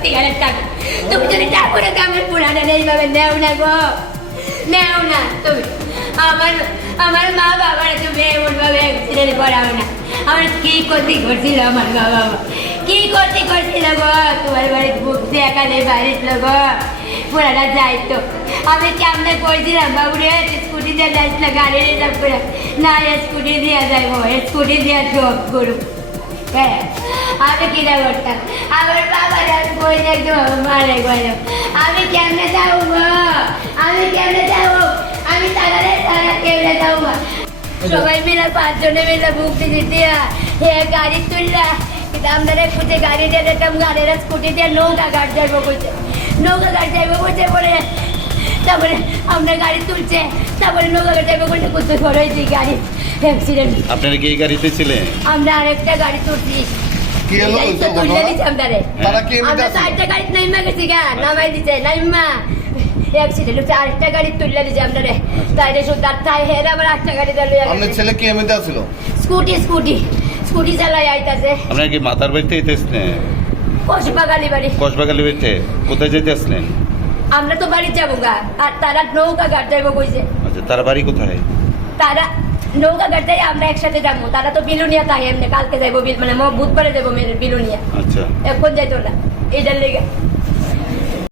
সত্যিকারের টাকা। তুমি যদি টাকা করে আমার পুরাটা এইভাবে নেও না গো, নেও না তুমি। আমার মা বাবার তুমি এমনভাবে অ্যাক্সিডেন্ট করাও না। আমার কি ক্ষতি করছিল আমার মা বাবা, কি ক্ষতি করছিল গো। তোমার বাড়ির বুক দিয়ে একালে বাড়ির লোক পুরাটা যাইতো। আমি কেমনে করছিলাম বাবুরে, স্কুটি দিয়ে যাইছিল গাড়ি রিজার্ভ করে, না স্কুটি দিয়ে যাইব, স্কুটি দিয়ে সব করু। হ্যাঁ আমি কিনা করতাম, আমার বাবার বই একদম মারে গেল। আমি কেমনে যাবো গো, আমি কেমনে যাবো, আমি তারা কেমনে যাবো। সবাই মিলে 5 জনে মিলে বুক দিয়া হে গাড়ি তুললা, কিন্তু আমরা খুঁজে গাড়ি দিয়ে দিতাম, গাড়ির স্কুটি দিয়ে নৌকা ঘাট যাইব বলছে, নৌকা ঘাট যাইব বলছে। পরে তারপরে আমরা গাড়ি তুলছে, তারপরে নৌকা ঘাট যাইব বলছে, কোথায় হয়েছে গাড়ি অ্যাক্সিডেন্ট। আপনারা কি এই গাড়িতে ছিলেন? আমরা আরেকটা গাড়ি তুলছি, কি হলো তুলে দিচ্ছি আমরা। তারা কি আমরা 4টা গাড়ি নাইমা গেছি গা, নামাই দিচ্ছে নাইমা অ্যাক্সিডেন্ট হচ্ছে। আরেকটা গাড়ি তুলে দিচ্ছে আমরা রে, তাই রে সুদার তাই হেরে আবার একটা গাড়ি ধরলে। আপনার ছেলে কি এমনিতে ছিল? স্কুটি চালাই আইতাছে। আপনারা কি মাতার বাড়িতে যেতেছিলেন? কসবাগালি বাড়ি। কসবাগালি বাড়িতে কোথায় যেতে আসলেন? আমরা তো বাড়ি যাবো গা, আর তারা নৌকা ঘাট যাইবো কইছে। আচ্ছা, তার বাড়ি কোথায়? তারা নৌকা ঘাট যাই, আমরা একসাথে যাবো। তারা তো বিলুনিয়া তাই এমনি কালকে যাইবো, মানে বুধবারে যাবো বিলুনিয়া। আচ্ছা, এখন যাইতো না, এটার লেগে।